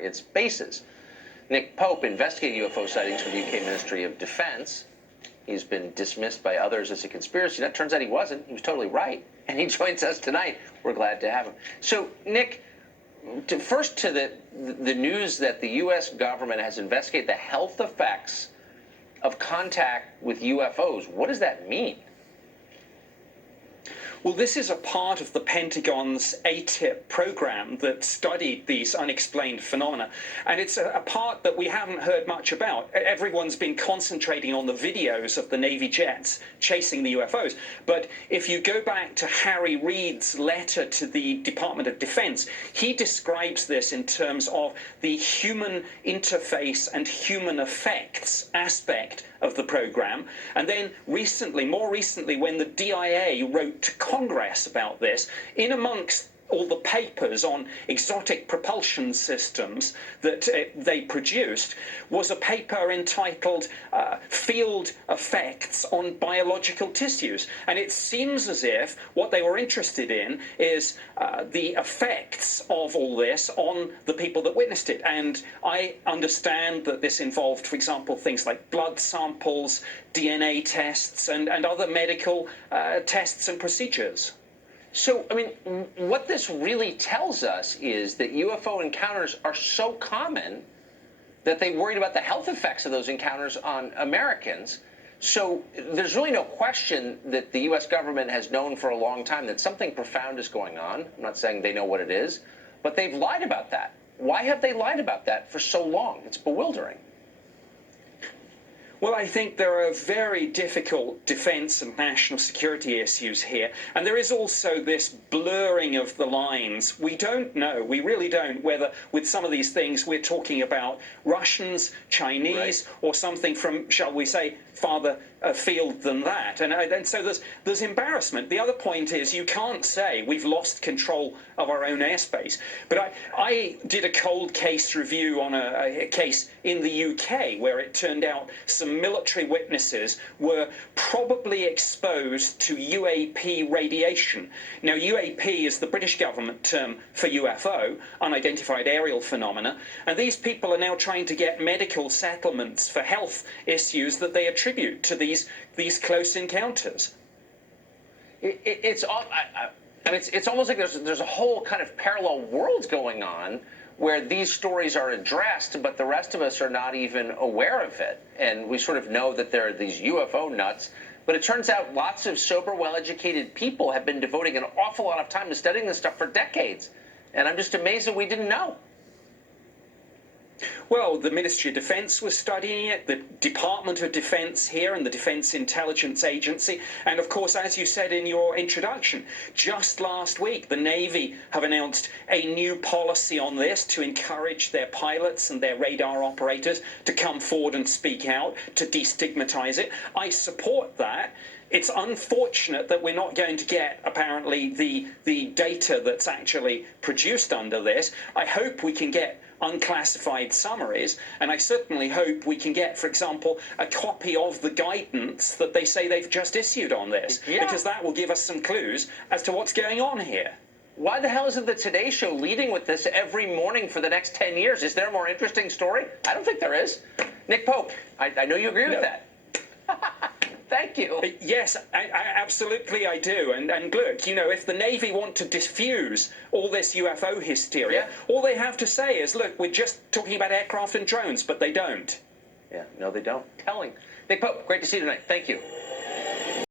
its bases. Nick Pope investigated UFO sightings for the UK Ministry of Defense. He's been dismissed by others as a conspiracy nut. Turns out he wasn't. He was totally right. And he joins us tonight. We're glad to have him. So, Nick, first to the news that the U.S. government has investigated the health effects of contact with UFOs. What does that mean? Well, this is a part of the Pentagon's ATIP program that studied these unexplained phenomena. And it's a part that we haven't heard much about. Everyone's been concentrating on the videos of the Navy jets chasing the UFOs. But if you go back to Harry Reid's letter to the Department of Defense, he describes this in terms of the human interface and human effects aspect of the program. And then more recently, when the DIA wrote to Congress about this, in amongst all the papers on exotic propulsion systems that they produced was a paper entitled Field Effects on Biological Tissues. And it seems as if what they were interested in is the effects of all this on the people that witnessed it. And I understand that this involved, for example, things like blood samples, DNA tests, and other medical tests and procedures. So, I mean, what this really tells us is that UFO encounters are so common that they worried about the health effects of those encounters on Americans. So there's really no question that the U.S. government has known for a long time that something profound is going on. I'm not saying they know what it is, but they've lied about that. Why have they lied about that for so long? It's bewildering. Well, I think there are very difficult defense and national security issues here. And there is also this blurring of the lines. We don't know, we really don't, whether with some of these things we're talking about Russians, Chinese, right, or something from, shall we say, farther afield than that. And so there's embarrassment. The other point is you can't say we've lost control of our own airspace. But I did a cold case review on a case in the UK where it turned out some military witnesses were probably exposed to UAP radiation. Now, UAP is the British government term for UFO, unidentified aerial phenomena, and these people are now trying to get medical settlements for health issues that they attribute to these close encounters. It's almost like there's a whole kind of parallel world going on where these stories are addressed, but the rest of us are not even aware of it. And we sort of know that there are these UFO nuts, but it turns out lots of sober, well-educated people have been devoting an awful lot of time to studying this stuff for decades. And I'm just amazed that we didn't know. Well, the Ministry of Defense was studying it, the Department of Defense here and the Defense Intelligence Agency. And of course, as you said in your introduction, just last week, the Navy have announced a new policy on this to encourage their pilots and their radar operators to come forward and speak out, to destigmatize it. I support that. It's unfortunate that we're not going to get, apparently, the data that's actually produced under this. I hope we can get unclassified summaries, and I certainly hope we can get, for example, a copy of the guidance that they say they've just issued on this, because that will give us some clues as to what's going on here. Why the hell isn't the Today Show leading with this every morning for the next 10 years? Is there a more interesting story? I don't think there is. Nick Pope, I know you agree with that. Thank you. Yes, absolutely I do. And look, you know, if the Navy want to diffuse all this UFO hysteria, all they have to say is, look, we're just talking about aircraft and drones, but they don't. Yeah, no, they don't. Telling. Nick Pope, great to see you tonight. Thank you.